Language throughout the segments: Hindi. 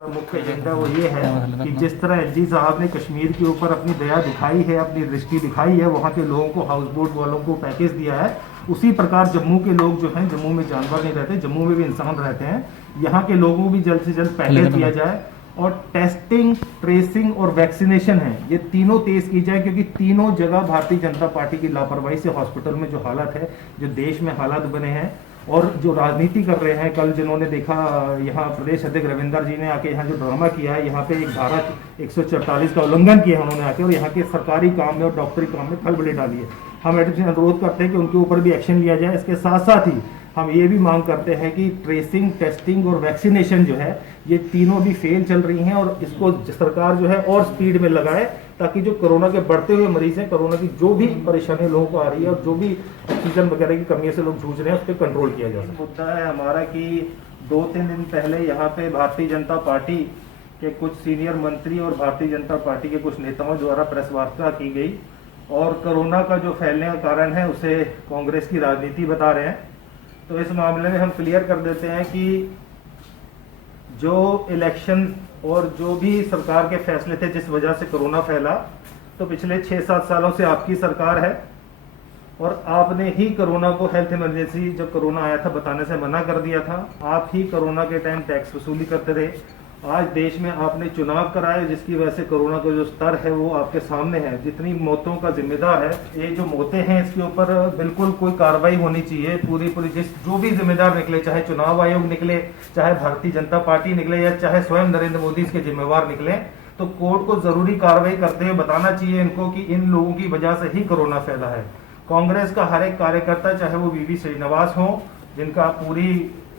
मुख्य एजेंडा वो ये है कि जिस तरह एलजी साहब ने कश्मीर के ऊपर अपनी दया दिखाई है, अपनी दृष्टि दिखाई है, वहाँ के लोगों को, हाउस बोट वालों को पैकेज दिया है, उसी प्रकार जम्मू के लोग जो हैं, जम्मू में जानवर नहीं रहते, जम्मू में भी इंसान रहते हैं, यहाँ के लोगों को भी जल्द से जल्द पैकेज दिया जाए और टेस्टिंग, ट्रेसिंग और वैक्सीनेशन है, ये तीनों तेज की जाए, क्योंकि तीनों जगह भारतीय जनता पार्टी की लापरवाही से हॉस्पिटल में जो हालत है, जो देश में हालात बने हैं और जो राजनीति कर रहे हैं, कल जिन्होंने देखा यहाँ प्रदेश अध्यक्ष रविंदर जी ने आके यहाँ जो ड्रामा किया है, यहाँ पे एक धारा 144 का उल्लंघन किया उन्होंने आके और यहाँ के सरकारी काम में और डॉक्टरी काम में खलबली डाली है। हम एडमिशन अनुरोध करते हैं कि उनके ऊपर भी एक्शन लिया जाए। इसके साथ साथ ही हम ये भी मांग करते हैं कि ट्रेसिंग, टेस्टिंग और वैक्सीनेशन जो है, ये तीनों भी फेल चल रही हैं और इसको सरकार जो है और स्पीड में लगाए, ताकि जो कोरोना के बढ़ते हुए मरीज हैं, कोरोना की जो भी परेशानी लोगों को आ रही है और जो भी ऑक्सीजन वगैरह की कमी से लोग जूझ रहे हैं, उस पर कंट्रोल किया जा सके। मुद्दा है हमारा कि 2-3 दिन पहले यहाँ पे भारतीय जनता पार्टी के कुछ सीनियर मंत्री और भारतीय जनता पार्टी के कुछ नेताओं द्वारा प्रेस वार्ता की गई और कोरोना का जो फैलने का कारण है उसे कांग्रेस की राजनीति बता रहे हैं। तो इस मामले में हम क्लियर कर देते हैं कि जो इलेक्शन और जो भी सरकार के फैसले थे जिस वजह से कोरोना फैला, तो पिछले 6-7 सालों से आपकी सरकार है और आपने ही कोरोना को हेल्थ इमरजेंसी जब कोरोना आया था बताने से मना कर दिया था। आप ही कोरोना के टाइम टैक्स वसूली करते रहे। आज देश में आपने चुनाव कराए जिसकी वजह से कोरोना का जो स्तर है वो आपके सामने है। जितनी मौतों का जिम्मेदार है, ये जो मौतें हैं इसके ऊपर बिल्कुल कोई कार्रवाई होनी चाहिए पूरी जो भी जिम्मेदार निकले, चाहे चुनाव आयोग निकले, चाहे भारतीय जनता पार्टी निकले या चाहे स्वयं नरेंद्र मोदी इसके जिम्मेवार निकले, तो कोर्ट को जरूरी कार्रवाई करते हुए बताना चाहिए इनको कि इन लोगों की वजह से ही कोरोना फैला है। कांग्रेस का हर एक कार्यकर्ता, चाहे वो वीवी श्रीनिवास हो, जिनका पूरी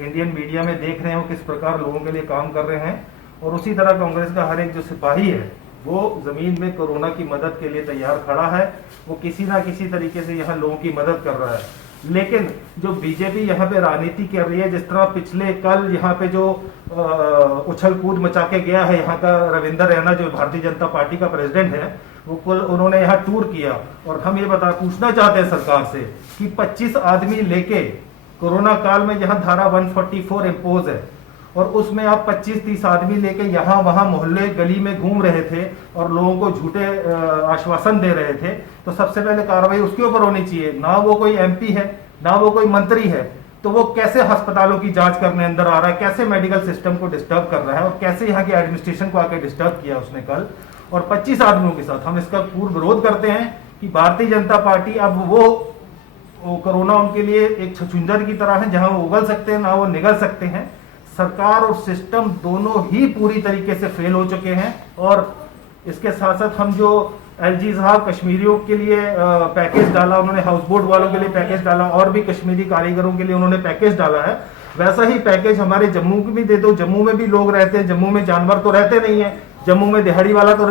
इंडियन मीडिया में देख रहे हो किस प्रकार लोगों के लिए काम कर रहे हैं, और उसी तरह कांग्रेस का हर एक जो सिपाही है वो जमीन में कोरोना की मदद के लिए तैयार खड़ा है। वो किसी ना किसी तरीके से यहाँ लोगों की मदद कर रहा है। लेकिन जो बीजेपी यहाँ पे राजनीति कर रही है, जिस तरह पिछले कल यहाँ पे जो उछल कूद मचा के गया है यहाँ का रविंदर रैना, जो भारतीय जनता पार्टी का प्रेसिडेंट है, वो कल उन्होंने यहाँ टूर किया और हम ये पूछना चाहते हैं सरकार से कि 25 आदमी लेके कोरोना काल में यहाँ धारा 144 इम्पोज है और उसमें आप 25-30 आदमी लेके यहाँ वहाँ मोहल्ले गली में घूम रहे थे और लोगों को झूठे आश्वासन दे रहे थे, तो सबसे पहले कार्रवाई उसके ऊपर होनी चाहिए। ना वो कोई एमपी है, ना वो कोई मंत्री है, तो वो कैसे अस्पतालों की जांच करने अंदर आ रहा है, कैसे मेडिकल सिस्टम को डिस्टर्ब कर रहा है और कैसे यहाँ की एडमिनिस्ट्रेशन को आके डिस्टर्ब किया उसने कल, और 25 आदमियों के साथ हम इसका पूर्ण विरोध करते हैं कि भारतीय जनता पार्टी अब वो कोरोना उनके लिए एक छछूंदर की तरह है, जहां वो उगल सकते हैं ना वो निगल सकते हैं। सरकार और सिस्टम दोनों ही पूरी तरीके से फेल हो चुके हैं। और इसके साथ साथ हम जो एलजी साहब कश्मीरियों के लिए पैकेज डाला, उन्होंने हाउस बोट वालों के लिए पैकेज डाला और भी कश्मीरी कारीगरों के लिए उन्होंने पैकेज डाला है, वैसा ही पैकेज हमारे जम्मू को भी दे दो। जम्मू में भी लोग रहते हैं, जम्मू में जानवर तो रहते नहीं है, जम्मू में दिहाड़ी वाला तो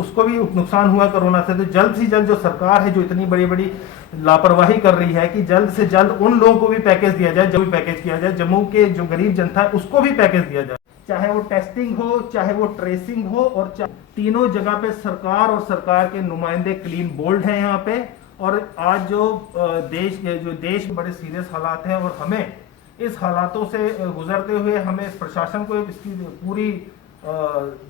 उसको भी नुकसान हुआ कोरोना से। तो जल्द से जल्द जो सरकार है जो इतनी बड़ी बड़ी लापरवाही कर रही है कि जल्द से जल्द उन लोगों को भी पैकेज दिया जाए, जो भी पैकेज किया जाए, जम्मू के जो गरीब जनता है उसको भी पैकेज दिया जाए, चाहे वो टेस्टिंग हो, चाहे वो ट्रेसिंग हो, और तीनों जगह पे सरकार और सरकार के नुमाइंदे क्लीन बोल्ड हैं यहाँ पे। और आज जो देश बड़े सीरियस हालात हैं और हमें इस हालातों से गुजरते हुए हमें इस प्रशासन को इसकी पूरी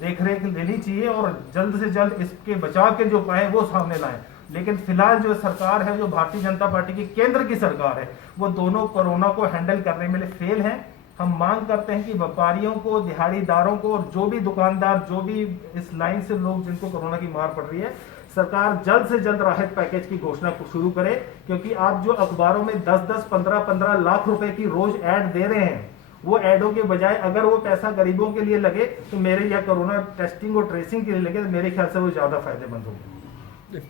देख रेख लेनी चाहिए और जल्द से जल्द इसके बचाव के जो उपाय वो सामने लाएं। लेकिन फिलहाल जो सरकार है, जो भारतीय जनता पार्टी की केंद्र की सरकार है, वो दोनों कोरोना को हैंडल करने में फेल है। हम मांग करते हैं कि व्यापारियों को, दिहाड़ीदारों को और जो भी दुकानदार, जो भी इस लाइन से लोग जिनको कोरोना की मार पड़ रही है, सरकार जल्द से जल्द राहत पैकेज की घोषणा शुरू करे। क्योंकि आप जो अखबारों में 10-10, 15-15 लाख रुपए की रोज ऐड दे रहे हैं, वो एडों के बजाय अगर वो पैसा गरीबों के लिए लगे तो मेरे या कोरोना टेस्टिंग और ट्रेसिंग के लिए लगे तो मेरे ख्याल से वो ज्यादा फायदेमंद होंगे।